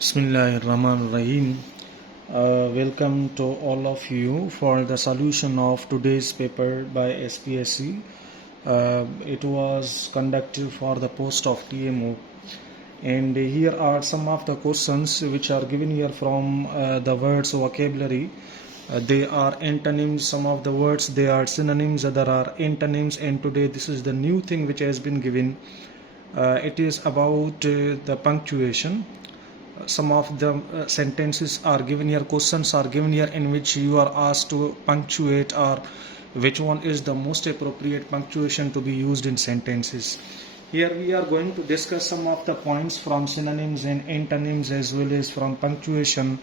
Bismillahirrahmanirrahim. Welcome to all of you for the solution of today's paper by SPSC. It was conducted for the post of TMO, and here are some of the questions which are given here from the words vocabulary. They are antonyms, some of the words they are synonyms, other are antonyms, and today this is the new thing which has been given. It is about the punctuation. Some of the sentences are given here, questions are given here in which you are asked to punctuate or which one is the most appropriate punctuation to be used in sentences. Here we are going to discuss some of the points from synonyms and antonyms as well as from punctuation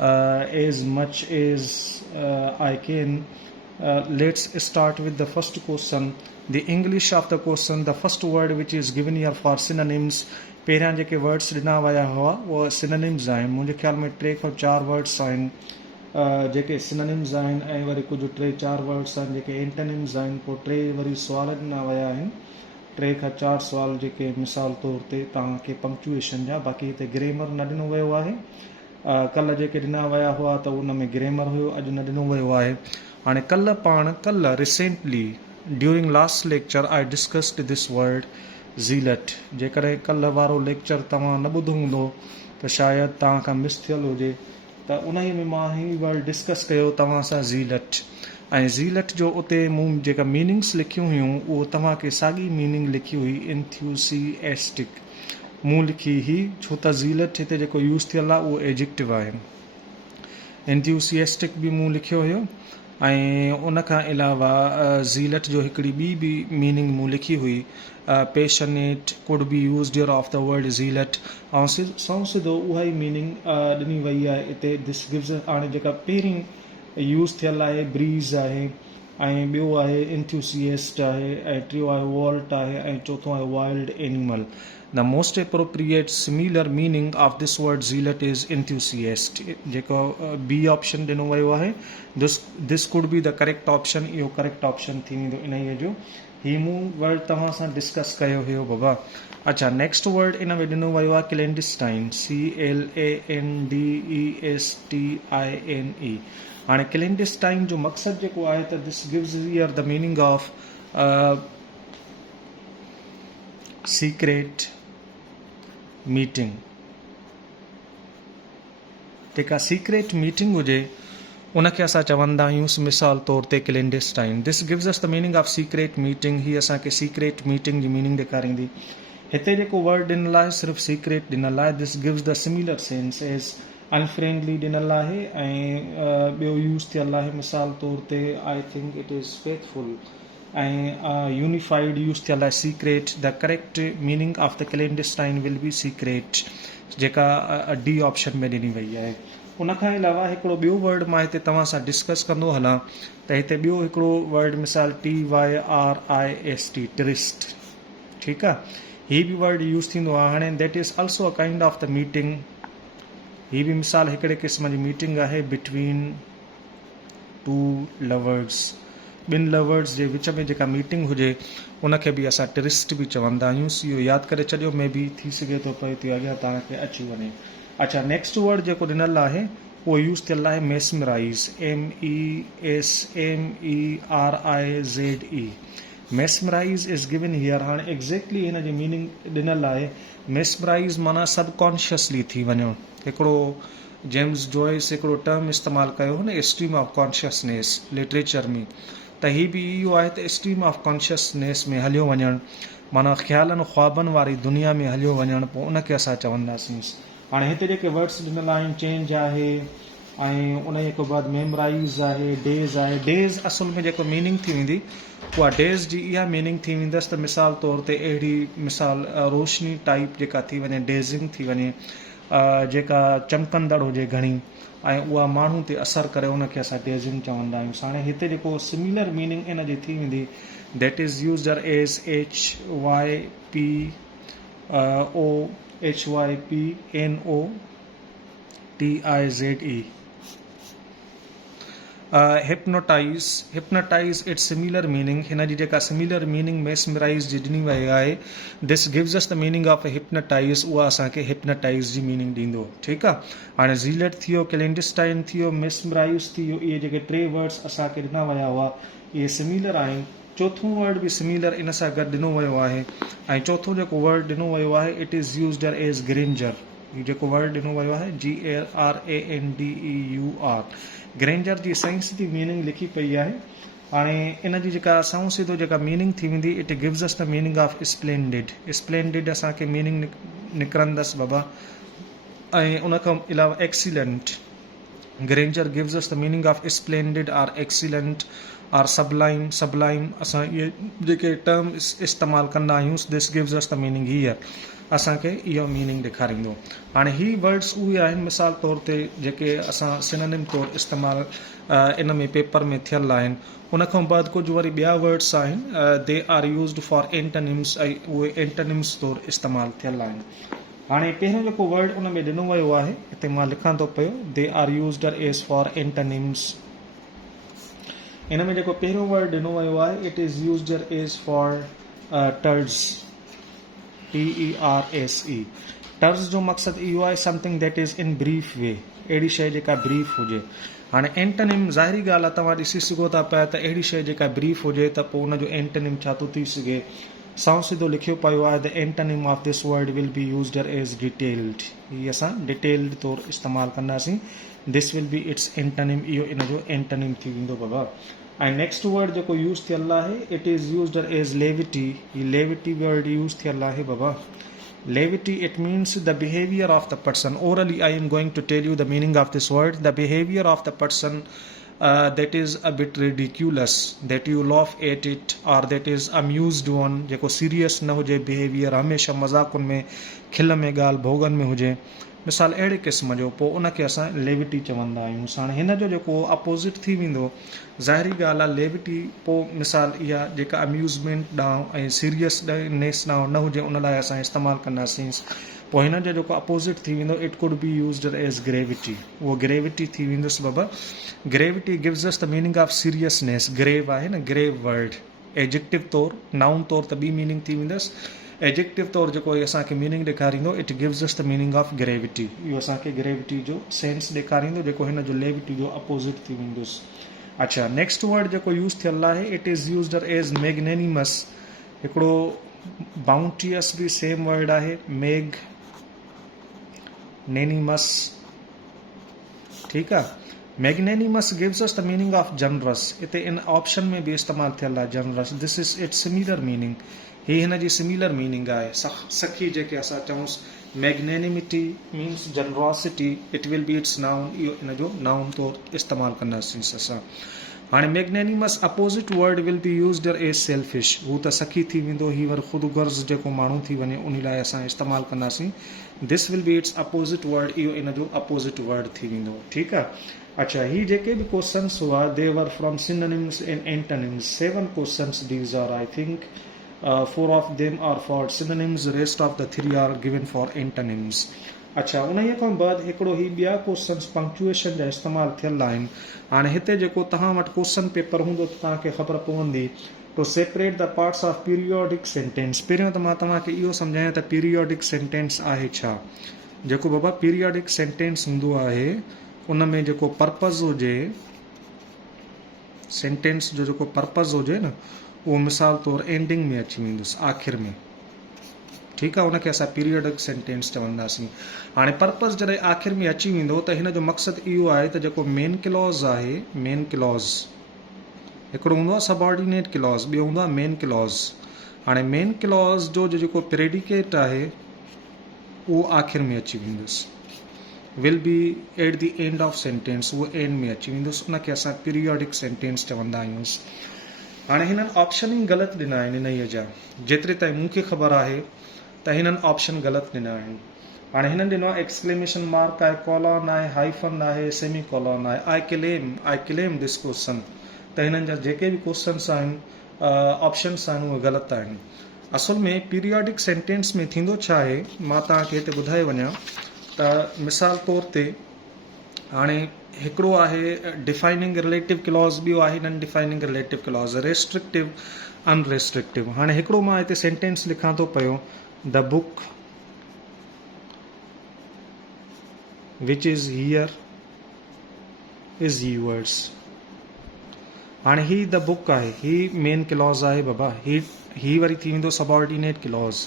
as much as I can. Let's start with the first question. The English of the question, the first word which is given here for synonyms, पहिरियां जेके वर्ड्स ॾिना विया हुआ उहे सिनोनिम्स आहिनि. मुंहिंजे ख़्याल में 3 खां 4 वर्ड्स आहिनि जेके सिनोनिम्स आहिनि ऐं वरी कुझु 3-4 वर्ड्स आहिनि जेके एंटोनिम्स आहिनि. पोइ 3 वरी सुवाल ॾिना विया आहिनि, 3 खां 4 सुवाल जेके मिसाल तौर ते तव्हांखे पंक्चुएशन जा. बाक़ी हिते ग्रेमर न ॾिनो वियो आहे. कल्ह जेके ॾिना विया हुआ त उन में ग्रेमर हुयो, अॼु न ॾिनो वियो आहे. हाणे कल्ह recently during last lecture I discussed this word zealot. जेकॾहिं कल्ह वारो लेक्चर तव्हां न ॿुधो हूंदो त शायदि तव्हां खां मिस थियल हुजे, त उन ई में मां ही वर्ड डिस्कस कयो तव्हां सां ज़ीलट. ऐं ज़ीलट जो उते मूं जेका मीनिंग्स लिखियूं हुयूं उहो तव्हांखे साॻी मीनिंग लिखी हुई, इंथ्यूसिएस्टिक मूं लिखी हुई, छो त ज़ीलट हिते जेको यूज़ थियल आहे उहो एडजेक्टिव आहे. इंथ्यूसिएस्टिक बि मूं लिखियो हुयो ऐं उन खां अलावा ज़ीलट जो हिकिड़ी बि मीनिंग मूं लिखी हुई, passionate could be used here of the word zealot. ऐं सिधो उहा ई मीनिंग ॾिनी वई आहे हिते. This gives. हाणे जेका पहिरीं यूज़ थियल आहे ब्रीज़ आहे, ऐं ॿियो आहे इंथ्यूसिएस्ट आहे, ऐं टियों आहे वॉल्ट आहे, ऐं चौथों आहे wild animal. The most appropriate similar meaning of this word zealot is enthusiast. जेको बी ऑप्शन ॾिनो वियो आहे, this could be the correct option. इहो करेक्ट ऑप्शन थी वेंदो इन्हीअ जो. ही मूं वर्ड तव्हां सां डिस्कस कयो हुयो बाबा. अच्छा, नेक्स्ट वर्ड इन में ॾिनो वियो आहे क्लैंडस्टाइन, CLANDESTINE. हाणे क्लैंडस्टाइन जो मक़सदु जेको आहे त this gives here the meaning of secret meeting. जेका सीक्रेट मीटिंग हुजे उनखे असां चवंदा आहियूं मिसाल तौर ते clandestine. This gives us the meaning of secret meeting. ही असांखे सीक्रेट मीटिंग जी मीनिंग ॾेखारींदी. हिते जेको वर्ड ॾिनल आहे सिर्फ़ु सीक्रेट ॾिनल आहे. This gives the similar sense as unfriendly ॾिनल आहे ऐं ॿियो यूज़ थियल आहे मिसाल तौर ते I think it is faithful, ऐं यूनिफाइड यूज़ थियल आहे secret. The correct meaning of the clandestine will be secret, जेका डी ऑप्शन में ॾिनी वई आहे. उनखां अलावा हिकिड़ो ॿियो वर्ड मां हिते तव्हां सां डिस्कस कंदो हलां त हिते ॿियो हिकिड़ो वर्ड मिसाल TYRIST, टूरिस्ट. ठीकु आहे, हीअ बि वर्ड यूज़ थींदो आहे. हाणे that is also a kind of the meeting. हीअ बि मिसाल हिकिड़े क़िस्म जी मीटिंग आहे बिटवीन 2 लवर्स. 2 लवर्स जे विच में जेका मीटिंग हुजे उनखे बि असां टूरिस्ट बि चवंदा आहियूं. इहो यादि करे छॾियो, में बि थी सघे थो पए हिते अॻियां तव्हांखे अची वञे. अच्छा, नेक्स्ट वर्ड जेको ॾिनल आहे उहो यूज़ थियल आहे mesmerise, MESMERIZE. Mesmerise is given here. हाणे एग्ज़ैक्टली हिन जी मीनिंग ॾिनल आहे. मेस्मराइज़ माना सबकॉन्शियसली थी वञो. हिकिड़ो जेम्स जॉइस हिकिड़ो टर्म इस्तेमालु कयो हो न, स्ट्रीम ऑफ कॉन्शियसनेस, लिटरेचर में. त हीअ बि इहो आहे त स्ट्रीम ऑफ कॉन्शियसनेस में हलियो वञणु, माना ख़्यालनि ख्वाबनि वारी दुनिया में हलियो वञणु, पोइ उनखे असां चवंदासीं. हाणे हिते जेके वर्ड्स ॾिनल आहिनि, चेंज आहे ऐं उन खां बाद मेमराइज़ आहे, डेज़ आहे. डेज़ असुल में जेको मीनिंग थी वेंदी उहा डेज़ जी इहा मीनिंग थी वेंदसि त मिसाल तौर ते अहिड़ी मिसाल रोशनी टाइप जेका थी वञे, डेज़िंग थी वञे, जेका चमकंदड़ हुजे घणी ऐं उहा माण्हू ते असरु करे, उनखे असां डेज़िंग चवंदा आहियूं. हाणे हिते जेको सिमिलर मीनिंग इन जी थी वेंदी that is used as HYPNOTIZE. hypnotize its similar meaning हिन जी जेका similar meaning mesmerize जी ॾिनी वई आहे this gives us the meaning of hypnotize उहा असांखे hypnotize जी meaning ॾींदो ठीकु आहे हाणे zealot थियो clandestine थियो mesmerize थियो इहे जेके टे वर्ड्स असांखे ॾिना विया हुआ इहे सिमिलर आहिनि चोथों वर्ड बि सिमिलर इन सां गॾु ॾिनो वियो आहे ऐं चोथों जेको वर्ड ॾिनो वियो आहे it is used as Granger हीउ जेको वर्ड ॾिनो वियो आहे GRANDEUR ग्रेंजर जी साइंस जी मीनिंग लिखी पई आहे हाणे इन जी जेका साऊं सिधो जेका मीनिंग थी वेंदी it gives us the meaning of splendid असांखे मीनिंग निकिरंदसि बाबा ऐं उन खां अलावा excellent grandeur gives us the meaning of splendid or excellent or sublime असां इहे जेके टर्म इस्तेमालु कंदा आहियूं this gives us the meaning here असांखे इहो मीनिंग ॾेखारींदो हाणे ही वर्ड्स उहे आहिनि मिसाल तौर ते जेके असां सिनोनिम तौरु इस्तेमालु इन में पेपर में थियल आहिनि उन खां बाद कुझु वरी ॿिया वर्ड्स आहिनि दे आर यूज़ड फॉर एंटनिम्स ऐं उहे एंटनिम्स तौरु इस्तेमालु थियल आहिनि हाणे पहिरियों जेको वर्ड उन में ॾिनो वियो आहे हिते मां लिखां थो पियो they are used as for antonyms इन में जेको पहिरियों वर्ड ॾिनो वियो आहे it is used as for terse TERSE terse जो मक़सदु इहो आहे something that is in brief way अहिड़ी शइ जेका ब्रीफ हुजे हाणे एंटनिम ज़ाहिरी ॻाल्हि आहे तव्हां ॾिसी सघो था पिया त अहिड़ी शइ जेका ब्रीफ हुजे त पोइ उनजो एंटनिम छा थो थी सघे साऊं सिधो लिखियो पियो आहे the antonym of this word will be used as detailed हीअ असां डिटेल्ड तौरु इस्तेमालु कंदासीं this will be its antonym इहो इनजो एंटनिम थी वेंदो बाबा ऐं नेक्स्ट वर्ड जेको यूज़ थियल आहे it is used as levity ही लेविटी वर्ड यूज़ थियल आहे बाबा levity it means the behaviour of the person orally I am going to tell you the meaning of this word the behaviour of the person that is a bit ridiculous that you laugh at it or that is amused on जेको सीरियस न हुजे बिहेवियर हमेशह मज़ाकुनि में खिल में ॻाल्हि भोगन में हुजे मिसाल अहिड़े क़िस्म जो पोइ उनखे असां लेविटी चवंदा आहियूं हाणे हिन जो जेको अपोज़िट थी वेंदो ज़ाहिरी ॻाल्हि आहे लेविटी पोइ मिसाल इहा जेका अम्यूज़मेंट ॾांहुं ऐं सीरियसनेस ॾांहुं न हुजे उन लाइ असां इस्तेमालु कंदासीं पोइ हिन जो जेको अपोज़िट थी वेंदो it could be used as gravity उहो ग्रेविटी थी वेंदुसि बाबा gravity gives us the meaning of seriousness grave आहे न ग्रेव वर्ड एडजेक्टिव तौरु नाउन तौरु त ॿी मीनिंग थी वेंदसि एडजेक्टिव तौरु जेको असांखे मीनिंग ॾेखारींदो it gives us the meaning of gravity इहो असांखे ग्रेविटी जो सेंस ॾेखारींदो जेको हिन जो लेविटी जो अपोज़िट थी वेंदुसि अच्छा नेक्स्ट वर्ड जेको यूज़ थियल आहे it is used as magnanimous हिकिड़ो बाउंटियस बि सेम वर्ड आहे मैग्नेनिमस ठीकु आहे magnanimous gives us the meaning of generous हिते इन ऑप्शन में बि इस्तेमालु थियल आहे generous this is its similar meaning ही हिन जी सिमिलर मीनिंग आहे सखी जेके असां चऊंसि magnanimity means generosity it will be its noun इहो इन जो नाउन तौरु इस्तेमालु कंदासीं असां हाणे magnanimous opposite word will be used as selfish हू त सखी थी वेंदो ही वरी ख़ुदि गर्ज़ जेको माण्हू थी वञे उन लाइ असां इस्तेमालु कंदासीं this will be it's opposite word इहो इन जो अपोज़िट वर्ड थी वेंदो ठीकु आहे अच्छा ही जेके बि क्वेश्चन्स हुआ they were from synonyms and antonyms 7 questions these are I think 4 of them are for synonyms rest of the 3 are given for antonyms अच्छा उन खां बाद हिकिड़ो ही ॿिया क्वेश्चन्स पंक्चुएशन जा इस्तेमालु थियल आहिनि हाणे हिते जेको तव्हां वटि क्वेश्चन पेपर हूंदो त तव्हांखे ख़बर पवंदी to separate the parts of periodic sentence पहिरियों त मां तव्हांखे इहो सम्झायां त पीरियोडिक सेंटेंस आहे छा जेको बाबा पीरियोडिक सेंटेंस हूंदो आहे उन में जेको पर्पज़ हुजे सेंटेंस जो जेको पर्पज़ हुजे न उहो मिसाल तौरु एंडिंग में अची वेंदुसि आख़िर में ठीकु आहे उनखे असां पीरियोडिक सेंटेंस चवंदासीं हाणे पर्पज़ जॾहिं आख़िर में अची वेंदो त हिन जो मक़सदु इहो आहे त जेको मेन क्लॉज़ आहे मेन क्लॉज़ हिकिड़ो हूंदो आहे सबऑर्डिनेट क्लॉज़ ॿियो हूंदो आहे मेन क्लॉज़ हाणे मेन क्लॉज़ जो जेको प्रेडिकेट आहे उहो आख़िर में अची वेंदुसि will be at the end of sentence उहो एंड में अची वेंदुसि उनखे असां पीरियोडिक सेंटेंस चवंदा आहियूं हाणे हिननि ऑप्शन ई ग़लति ॾिना आहिनि इन्हीअ जा जेतिरे ताईं मूंखे ख़बर आहे त हिननि ऑप्शन ग़लति ॾिना आहिनि हाणे हिननि ॾिनो आहे एक्सक्लेमेशन मार्क आहे कॉलन आहे हाइफन आहे सेमी कॉलन आहे आई क्लेम दिस क्वेश्चन त हिननि जा जेके बि क्वेश्चन्स आहिनि ऑप्शन्स आहिनि उहे ग़लति आहिनि असुल में पीरियोडिक सेंटेंस में थींदो छा आहे मां तव्हांखे हिते ॿुधाए वञा त मिसाल तौर ते हाणे हिकिड़ो आहे डिफाइनिंग रिलेटिव क्लॉज, ॿियो आहे non defining relative clause, restrictive unrestrictive. हाणे हिकिड़ो मां हिते सेंटेंस लिखां थो पियो, the book which is here is yours. हाणे ही द बुक आहे, ही मेन क्लॉज आहे बाबा, ही वरी थी वेंदो सबऑर्डिनेट क्लॉज।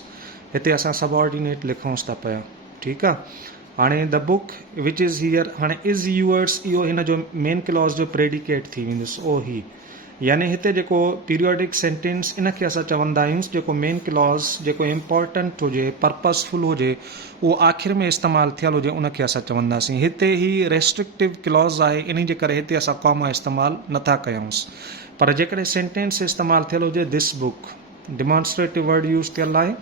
हिते असां सबऑर्डिनेट लिखूंसि था पिया, ठीकु आहे। हाणे the book which is here, हाणे इज़ यूअर्स इहो हिन जो मेन क्लॉज जो प्रेडिकेट थी वेंदुसि ओ ही, यानी हिते जेको पीरियोडिक सेंटेंस इन खे असां चवंदा आहियूं, जेको मेन क्लॉज जेको इम्पॉर्टेंट हुजे, पर्पसफुल हुजे, उहो आख़िर में इस्तेमालु थियल हुजे, उनखे असां चवंदासीं। हिते ही रेस्ट्रिक्टिव क्लॉज आहे, इन जे करे हिते असां कॉमा इस्तेमालु नथा कयूंसि। पर जेकॾहिं सेंटेंस इस्तेमालु थियल हुजे, this book demonstrative word use थियल आहे।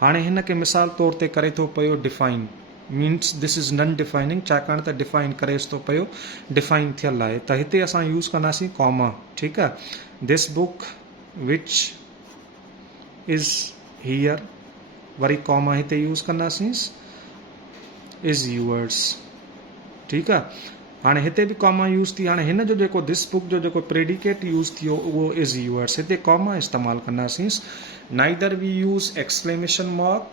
हाणे हिन खे मिसाल तौर ते करे थो पियो define, means this is non defining, छाकाणि त डिफाइन करेसि थो पियो, डिफाइन थियल आहे, त हिते असां यूज़ कंदासीं कॉमा, ठीकु आहे। This book which is here, worry comma हिते यूज़ कंदासीं, इज़ यूअर्स, ठीकु आहे। हाणे हिते बि कॉमा यूज़ थी। हाणे हिन जो जेको दिस बुक जो जेको प्रेडिकेट यूज़ थियो उहो इज़ यूअर्स, हिते कॉमा इस्तेमालु कंदासीं। Neither we use exclamation mark,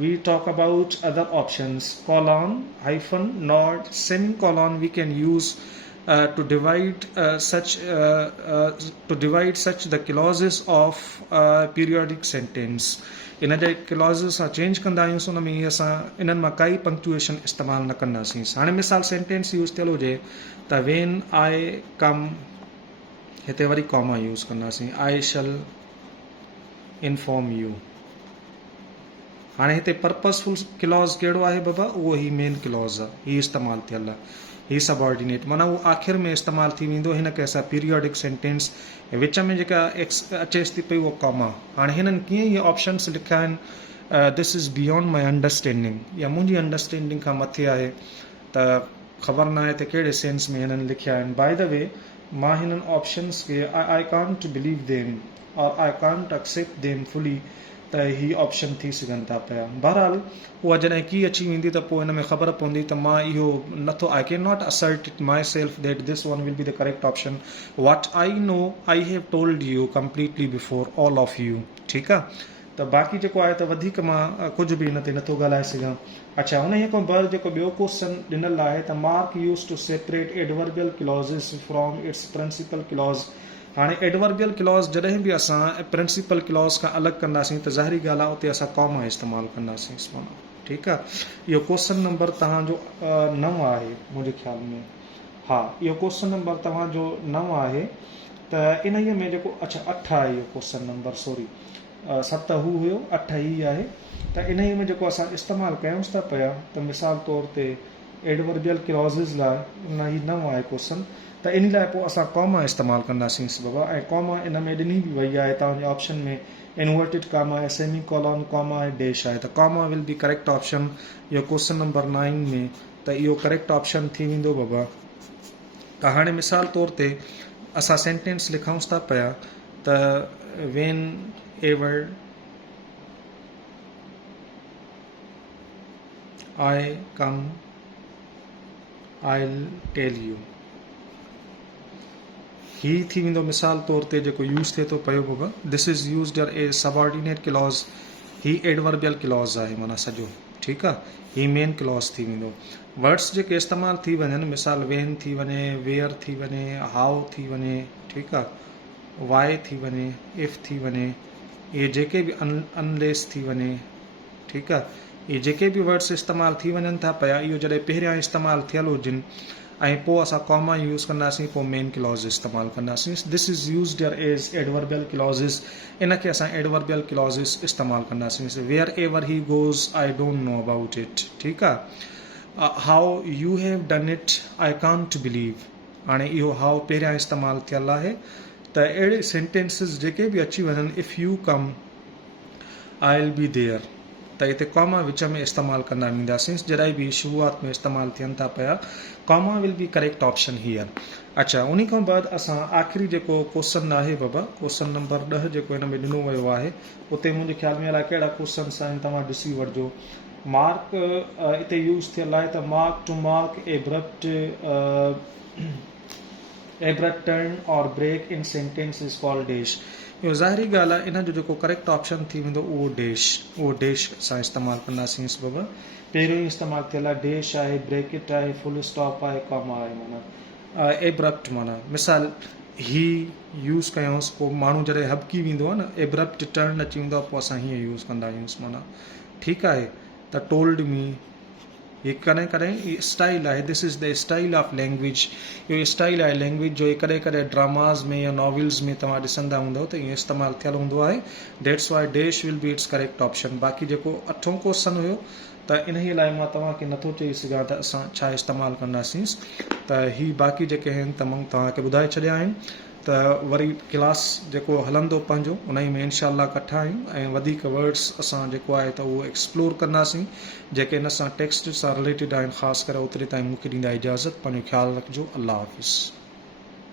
we talk about other options, colon, hyphen, not, semicolon we can use to divide such the clauses of periodic sentence. इन जा क्लॉज़ असां चेंज कंदा आहियूं, उन में असां इन्हनि मां काई पंक्चुएशन इस्तेमालु न कंदासीं। हाणे मिसाल सेंटेंस यूज़ थियल हुजे त वेन आई कम, हिते वरी कॉमा यूज़ कंदासीं, आई शल इन्फॉर्म यू। हाणे हिते पर्पसफुल क्लॉज कहिड़ो आहे बाबा, उहो ही मेन क्लॉज आहे, ही इस्तेमालु थियल आहे, ही सबऑर्डिनेट, माना उहो आख़िर में इस्तेमालु थी वेंदो। हिन खे असां पीरियोडिक सेंटेंस, विच में जेका अचेसि थी पई उहो कॉमा। हाणे हिननि कीअं इहे ऑप्शन्स लिखिया आहिनि, this is beyond my understanding, या मुंहिंजी अंडरस्टैंडिंग खां मथे आहे, त ख़बर न आहे त कहिड़े सेंस में हिननि लिखिया आहिनि। बाय द वे, मां हिननि ऑप्शन्स खे आई कांट बिलीव देम और I can't accept them fully, त ही ऑप्शन थी सघनि था पिया। बहरहाल उहा जॾहिं की अची वेंदी त पोइ हिन में ख़बर पवंदी त मां इहो नथो, I can not assert it my self that this one will be the correct option, what I know I have told you completely before all of you, ठीकु आहे। त बाक़ी जेको आहे त वधीक मां कुझु बि हिन ते नथो ॻाल्हाए सघां। अच्छा, उन खां बाद जेको ॿियो क्वेश्चन ॾिनल आहे त mark use to separate adverbial clauses from its principal clause. हाणे एडवर्बियल क्लॉज जॾहिं बि असां प्रिंसिपल क्लॉज खां अलॻि कंदासीं त ज़ाहिरी ॻाल्हि आहे उते असां कॉमा इस्तेमालु कंदासीं, ठीकु आहे। इहो क्वेश्चन नंबर तव्हांजो 9 आहे मुंहिंजे ख़्याल में, हा इहो क्वेश्चन नंबर तव्हांजो 9 आहे। त इन में जेको, अच्छा 8 आहे इहो क्वेश्चन नंबर, सॉरी 7 हू हुयो, 8 ही आहे। त इन में जेको असां इस्तेमालु कयूंसि था पिया, त मिसाल तौर ते एडवर्बियल क्लॉज़िस लाइ इन ही 9 आहे क्वेश्चन, त इन लाइ पोइ असां कॉमा इस्तेमालु कंदासीं बाबा। ऐं कॉमा इन में ॾिनी बि वई आहे तव्हांजे ऑप्शन में, इनवर्टेड कॉमा आहे, सेमी कॉलन कॉमा आहे, डैश आहे, त comma will be correct option इहो क्वेश्चन नंबर 9 में, त इहो करेक्ट ऑप्शन थी वेंदो बाबा। त हाणे मिसाल तौर ते असां सेंटेंस लिखूंसि था पिया त when ever I come I will tell you, ही थी वेंदो मिसाल तौर ते जेको यूज़ थिए थो पियो बाबा। This is used a subordinate clause, ही एडवर्बियल क्लॉज आहे माना सॼो, ठीकु आहे। ही मेन क्लॉज थी वेंदो। वर्ड्स जेके इस्तेमालु थी वञनि, मिसाल वेन थी वञे, वेयर थी वञे, हाउ थी वञे, ठीकु आहे, वाई थी वञे, इफ़ थी वञे, इहे जेके बि अनलेस थी वञे, ठीकु आहे, इहे जेके बि वर्ड्स इस्तेमालु थी वञनि था पिया, इहो जॾहिं पहिरियां इस्तेमालु थियल हुजनि ऐं पोइ असां कॉमा यूज़ कंदासीं, पोइ मेन क्लॉज इस्तेमालु कंदासीं। This is used as adverbial clauses, इन खे असां एडवर्बियल क्लॉज़िस इस्तेमालु कंदासीं। Wherever he goes I don't know about it, ठीकु आहे। How you have done it I can't believe, हाणे इहो हाउ पहिरियां इस्तेमालु थियल आहे। त अहिड़े सेंटेंसिस जेके बि अची वञनि, if you come I will be there, त हिते कॉमा विच में इस्तेमालु कंदा वेंदासीं। जॾहिं बि शुरूआति में इस्तेमालु थियनि था पिया, comma will be correct option here. अच्छा, उन खां बाद असां आख़िरी जेको क्वेश्चन आहे बाबा, क्वेश्चन नंबर 10 जेको हिन में ॾिनो वियो आहे, उते मुंहिंजे ख़्याल में अलाए कहिड़ा क्वेश्चन्स आहिनि, तव्हां ॾिसी वठिजो। मार्क इते यूज़ थियल आहे त mark to mark abrupt turn or break in sentence is called dash. इहो ज़ाहिरी ॻाल्हि आहे, इन जो जेको करेक्ट ऑप्शन थी वेंदो उहो डैश असां इस्तेमालु कंदासीं सबबि। पहिरियों ई इस्तेमालु थियल आहे, डैश आहे, ब्रेकेट आहे, फुल स्टॉप आहे, कॉमा आहे, माना एब्रप्ट माना मिसाल ही यूज़ कयूंसि, पोइ माण्हू जॾहिं हबकी वेंदो आहे न, एब्रप्ट टर्न अची वेंदो आहे, पोइ असां हीअं यूज़ कंदा आहियूं माना। ठीकु आहे, त टोल्ड मी ये कॾहिं कॾहिं स्टाइल आहे, this is the style of language. इहो स्टाइल आहे लैंग्वेज जो, कॾहिं कॾहिं ड्रामाज़ में या नॉवेल्स में तव्हां ॾिसंदा हूंदव त ईअं इस्तेमालु थियल हूंदो आहे। That's why dash will be it's correct option. बाक़ी जेको 8हों क्वेश्चन हुयो, त इन ई लाइ मां तव्हांखे नथो चई सघां त असां छा इस्तेमालु कंदासीं, त ही बाक़ी जेके आहिनि त मां तव्हांखे ॿुधाए छॾिया आहिनि। त वरी क्लास जेको हलंदो पंहिंजो, उन ई में इनशाला कठा आहियूं ऐं वधीक वर्ड्स असां जेको आहे त उहो एक्सप्लोर कंदासीं जेके इन सां टेक्स्ट सां रिलेटेड आहिनि। ख़ासि करे ओतिरे ताईं मूंखे ॾींदा इजाज़त। पंहिंजो ख़्यालु रखिजो। अल्लाह हाफ़िज़।